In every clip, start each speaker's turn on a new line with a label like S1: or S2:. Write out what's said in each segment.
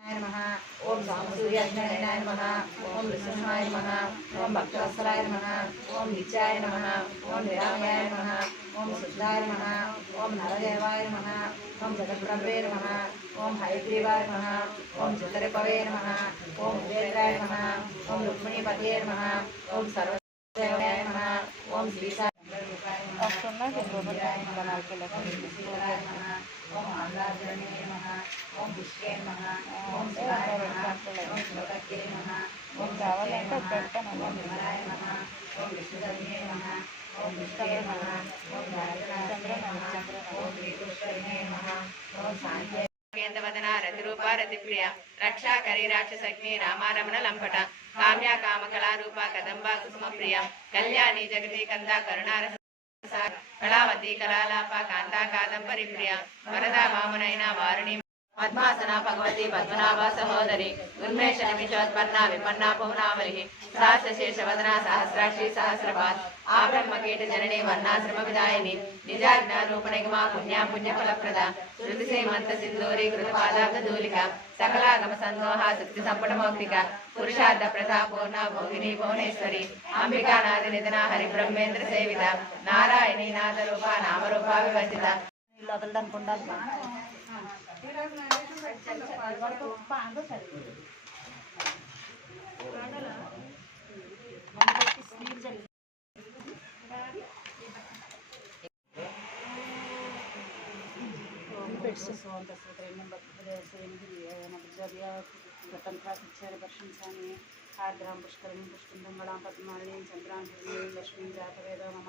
S1: ఓం సామసూర్యాయ నమః ఓం విష్ణువాయ నమః ఓం భక్తవత్సలాయ నమః ఓం నిత్యాయ నమః ఓం నిరామయాయ నమః ఓం శుద్ధాయ నమః ఓం నరదేవాయ నమః ఓం జగద్బ్రహ్మే నమః ఓం హయగ్రీవాయ నమః ఓం చిత్తరిపవే నమః ఓం ఉదేంద్రాయ నమః ఓం రుక్మిణీపతే నమః ఓం సర్వదేవాయ నమః ఓం శ్రీసాయ
S2: వస్తున్నా
S1: ఓం ఆంధ్రాజనే నమః ఓం పుష్కే నమః ఓం శివాయ నమః ఓం శివకత్తే నమః ఓం
S2: కావాలంటే
S1: సత్యే నమః
S2: పెడతాను.
S1: ఓం విమలాయ నమః ఓం విష్ణుధన్యే నమః ఓం విష్ణే నమః ఓం గాయత్రాయ నమః ఓం శ్రీకృష్ణే నమః ఓం శాంతే
S3: కేంద్రవదన రతిరూప రతిప్రియ రక్షాకరి రాక్షసగ్ని రామారమణ లంపట కామ్య కామకళారూప కదంబ కుసుమ ప్రియ కళ్యాణి జగతి కంద కరుణారస కళావతి కళాలాప కాంతా కాదంబరి ప్రియ. వరదా వామునైన వారిని పద్మాసన భగవతి పద్మనాభ సహోదరి ఉన్మేష నిమిషోత్పన్న విపన్న పౌనామలి సహస్రశేషవదన సహస్రాక్షి సహస్రపాత్ ఆ బ్రహ్మకీట జనని వర్ణాశ్రమ విదాయిని నిజాజ్ఞ రూపణిగమా పుణ్యా పుణ్య ఫలప్రద శృతి శ్రీమంత సింధూరి కృత పాదాబ్ద ధూలిక సకలాగమ సందోహ శక్తి సంపట మౌక్తిక పురుషార్థ ప్రతాపూర్ణ భోగిని భువనేశ్వరి అంబికానాథ నిధన హరి బ్రహ్మేంద్ర సేవిత నారాయణి నాథ రూప నామరూప వివర్జిత
S2: ఇల్లు వదలడానికి ఉండాలి.
S4: ప్రశంసాన్ని ఆర్ద్రాం పుష్కరం పుష్పం మంగళాం పద్మాలిని చంద్రాం లక్ష్మీ జాతవేద మమ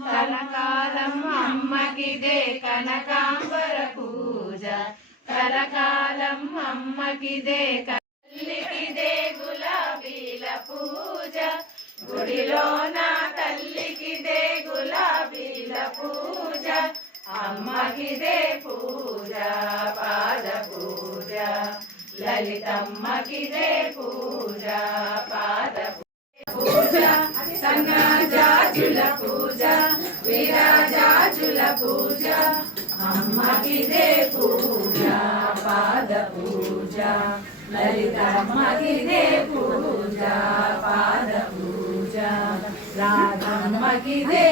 S3: కలకాలం అమ్మకిదే కనకాంబర పూజ. కలకాలం అమ్మకిదే తల్లికిదే గులాబీల పూజ. గుడిలో నా తల్లికిదే గులాబీల పూజ. అమ్మకిదే పూజ పాద పూజ. లలితమ్మకిదే పూజ పాద పూజ. సన్నజాజుల పూజ లలితమ్మకిదే పూజ పాద పూజ రాధమ్మకిదే